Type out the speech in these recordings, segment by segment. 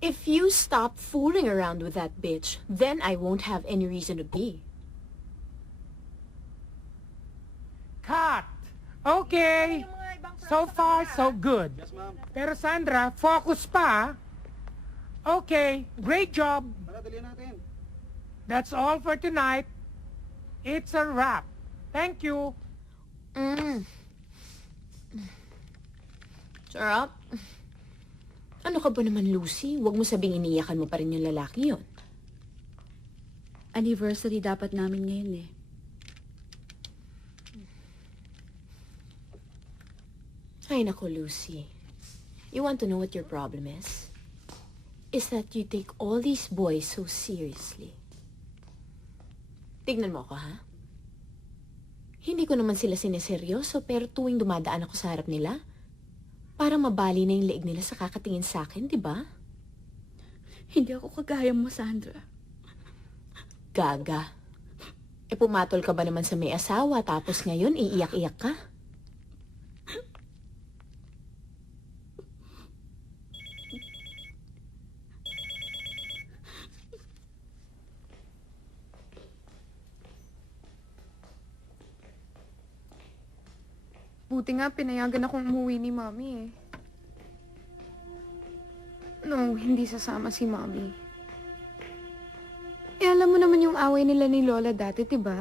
If you stop fooling around with that bitch, then I won't have any reason to be. Cut! Okay. So far, so good. Yes, ma'am. Pero Sandra, focus pa. Okay, great job. Paradalian natin. That's all for tonight. It's a wrap. Thank you. Sarap. Ano ka ba naman, Lucy? Huwag mo sabing iniyakan mo pa rin yung lalaki yon. Anniversary dapat namin ngayon eh. Ay, nako, Lucy. You want to know what your problem is? Is that you take all these boys so seriously. Tignan mo ako, ha? Hindi ko naman sila sineseryoso, pero tuwing dumadaan ako sa harap nila, para mabali na yung leeg nila sa kakatingin sa akin, di ba? Hindi ako kagaya mo, Sandra. Gaga. E pumatol ka ba naman sa may asawa, tapos ngayon iiyak-iyak ka? Buti nga pinayagan akong umuwi ni Mami eh. No, hindi sasama si Mami. Eh, alam mo naman yung away nila ni Lola dati, diba?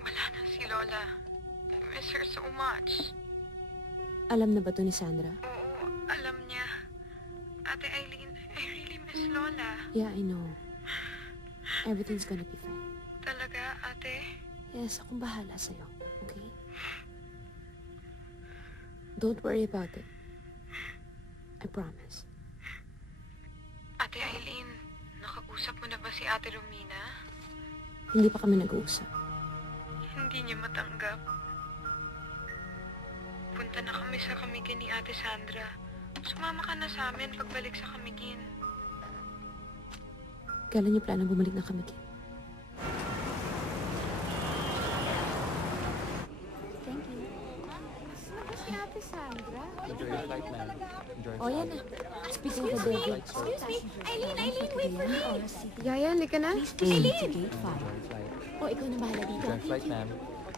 Wala na si Lola. I miss her so much. Alam na ba to ni Sandra? Oo, alam niya. Ate Eileen, I really miss Lola. Yeah, I know. Everything's gonna be fine. Talaga, ate? Yes, akong bahala sa'yo. Okay? Don't worry about it. I promise. Ate Eileen, nakausap mo na ba si Ate Romina? Hindi pa kami nag-uusap. Hindi niya matanggap. Punta na kami sa Camiguin ni Ate Sandra. Sumama ka na sa amin pagbalik sa Camiguin. Kailan niyo planong bumalik na kami, Kim? Si Ate Sandra? Enjoy your flight, ma'am. Enjoy your Oh, yan na. Speaking of the date, Eileen, wait for me! Yaya, halika na. Eileen! Gate 5. Enjoy your flight. Oh, ikaw na bahala dito. Enjoy your flight, ma'am.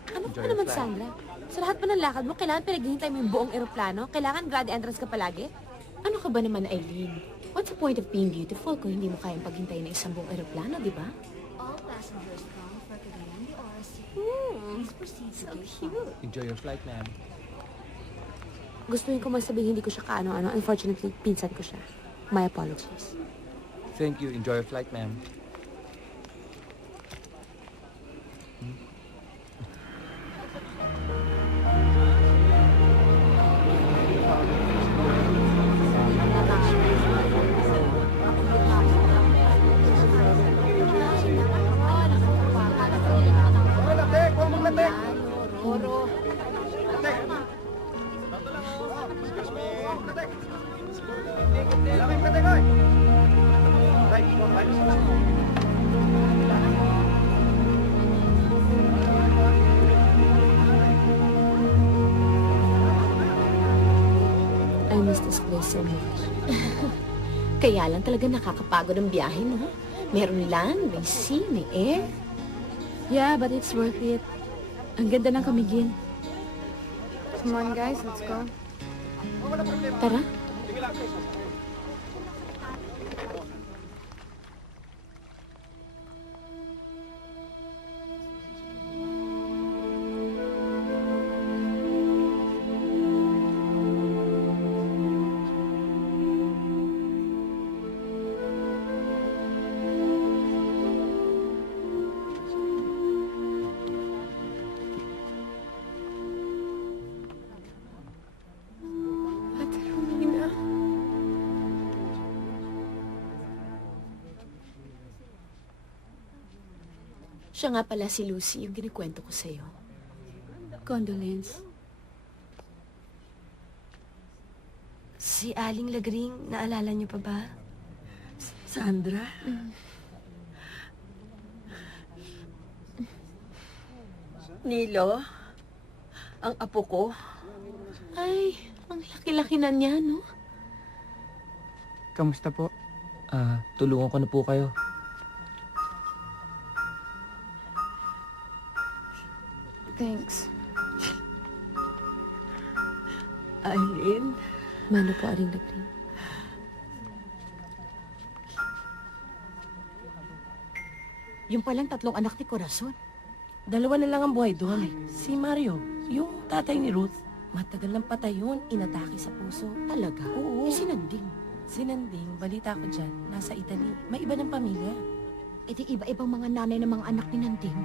Ano Enjoy ka your naman, flight. Sandra? Sa lahat pa ng lakad mo, kailangan pinaghihintay mo yung buong eroplano? Kailangan grad entrance ka palagi? Ano ka ba naman, Eileen? What's the point of being beautiful kung hindi mo kayang paghintayin ng isang buong eroplano, di ba? All passengers bound for Cagayan de Oro City. Please proceed to gate 5. Enjoy your flight, ma'am. Gustuhin ko man sabihin hindi ko siya kaano-ano. Unfortunately, pinsan ko siya. My apologies. Thank you. Enjoy your flight, ma'am. I miss this place so much. Kaya lang talaga nakakapagod ang biyahe, no? Meron land, may sea, may air. Yeah, but it's worth it. Ang ganda ng Camiguin. Come on, guys, let's go. Tara. Ate Romina. Siya nga pala si Lucy, yung kinikwento ko sa'yo. Condolence. Si Aling Lagring, naalala niyo pa ba? Sandra? Nilo, ang apo ko. Ay, ang laki-laki na niya, no? Kamusta po? Tulungan ko na po kayo. Thanks. Eileen, Mano po, Aling Lagring. Yung palang tatlong anak ni Corazon. Dalawa na lang ang buhay doon. Si Mario, yung tatay ni Ruth, matagal ng patay yun, inatake sa puso. Talaga? Oo. Eh, sinanding. Sinanding, balita ko dyan, nasa Italy. May iba ng pamilya. E di iba-ibang mga nanay ng mga anak ni Nanding.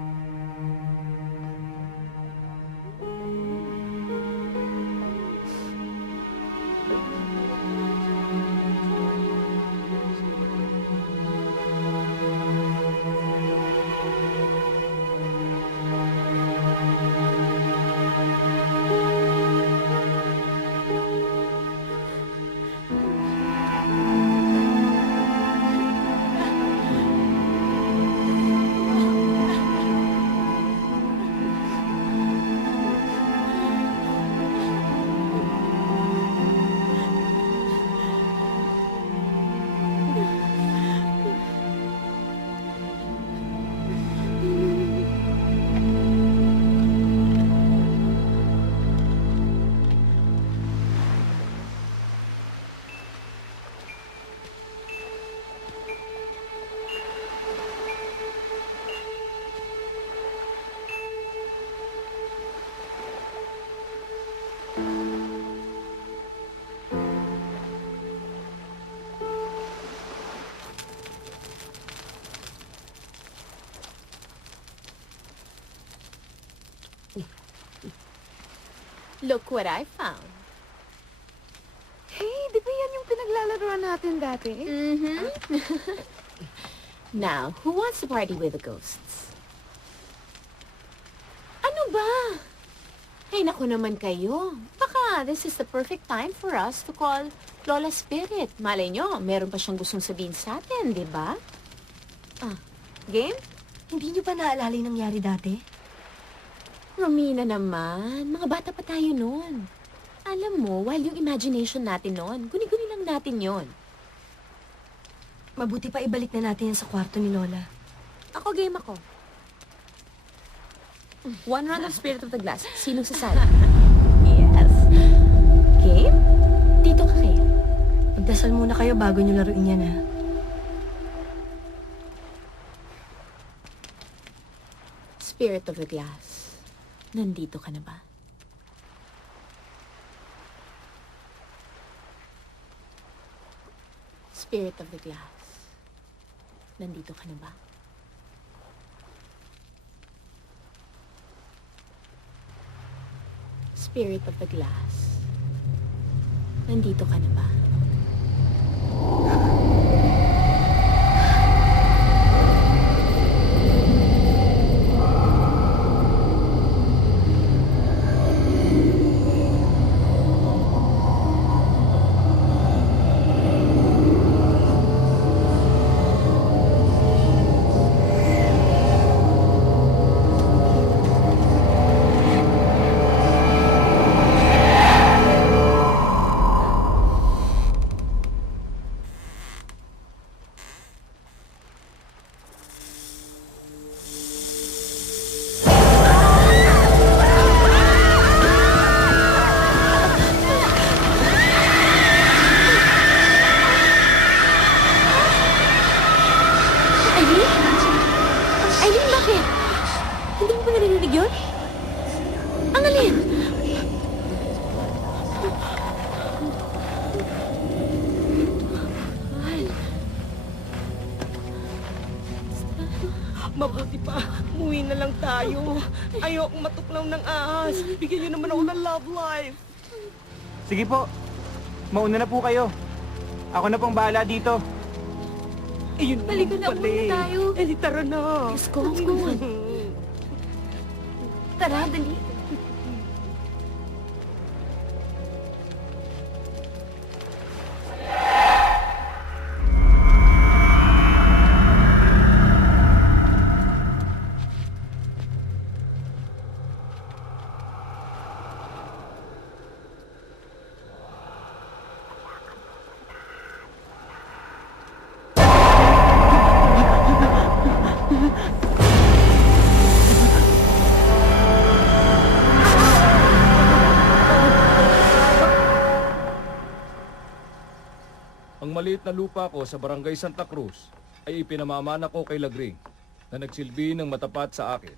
Look what I found. Hey, di ba yan yung pinaglalaroan natin dati? Mm-hmm. Now, who wants to party with the ghosts? Ano ba? Ay, naku naman kayo. Baka this is the perfect time for us to call Lola Spirit. Malay nyo, meron pa siyang gustong sabihin sa atin, di ba? Ah, game? Hindi niyo ba naalala yung nangyari dati? Romina naman, mga bata pa tayo noon. Alam mo, while yung imagination natin noon, guni-guni lang natin yon. Mabuti pa ibalik na natin yan sa kwarto ni Lola. Ako, game ako. One round of Spirit of the Glass. Sinong sasali? Yes. Game? Dito ka kaya? Magdasal muna kayo bago niyo laruin yan, ha? Spirit of the Glass. Nandito ka na ba? Spirit of the Glass. Nandito ka na ba? Spirit of the Glass. Nandito ka na ba? Aileen, bakit? Hindi mo ba narinig yun? Ang alin? Mabuti pa, umuwi na lang tayo. Ayokong matuklaw ng ahas. Bigyan niyo naman ako ng love life. Sige po. Mauna na po kayo. Ako na pong bahala dito. Ayun Balikan na, umuwi na tayo. Eh, di tara na. Let's go, let's go. Tara, dali. maliit na lupa ko sa Barangay Santa Cruz ay ipinamamana ko kay Lagring na nagsilbi ng matapat sa akin.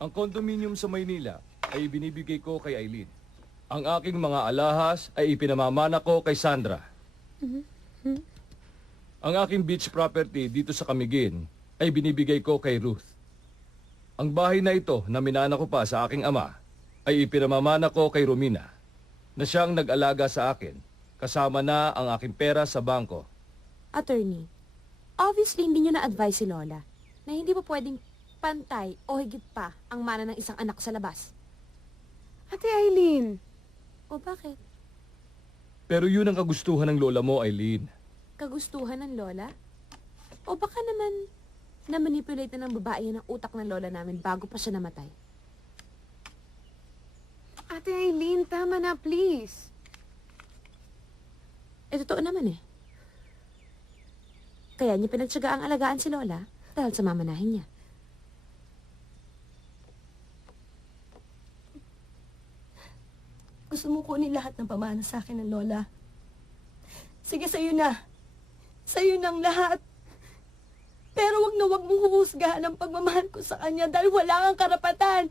Ang condominium sa Maynila ay ibinibigay ko kay Eileen. Ang aking mga alahas ay ipinamamana ko kay Sandra. Ang aking beach property dito sa Camiguin ay binibigay ko kay Ruth. Ang bahay na ito na minana ko pa sa aking ama ay ipinamamana ko kay Romina na siyang nag-alaga sa akin kasama na ang aking pera sa bangko. Attorney, obviously hindi nyo na-advise si Lola na hindi pa pwedeng pantay o higit pa ang mana ng isang anak sa labas. Ate Eileen, O bakit? Pero yun ang kagustuhan ng lola mo, Eileen. Kagustuhan ng Lola? O baka naman na-manipulate na ng babae yan ang utak ng Lola namin bago pa siya namatay? Ate Eileen, tama na please. Totoo naman eh. Kaya niya pinagtsaga ang alagaan si Lola dahil sa mamanahin niya. Gusto mo kunin lahat ng pamana sa akin ng Lola. Sige, sa'yo na. Sa'yo ng lahat. Pero wag mong huhusgahan ang pagmamahal ko sa kanya dahil wala kang karapatan.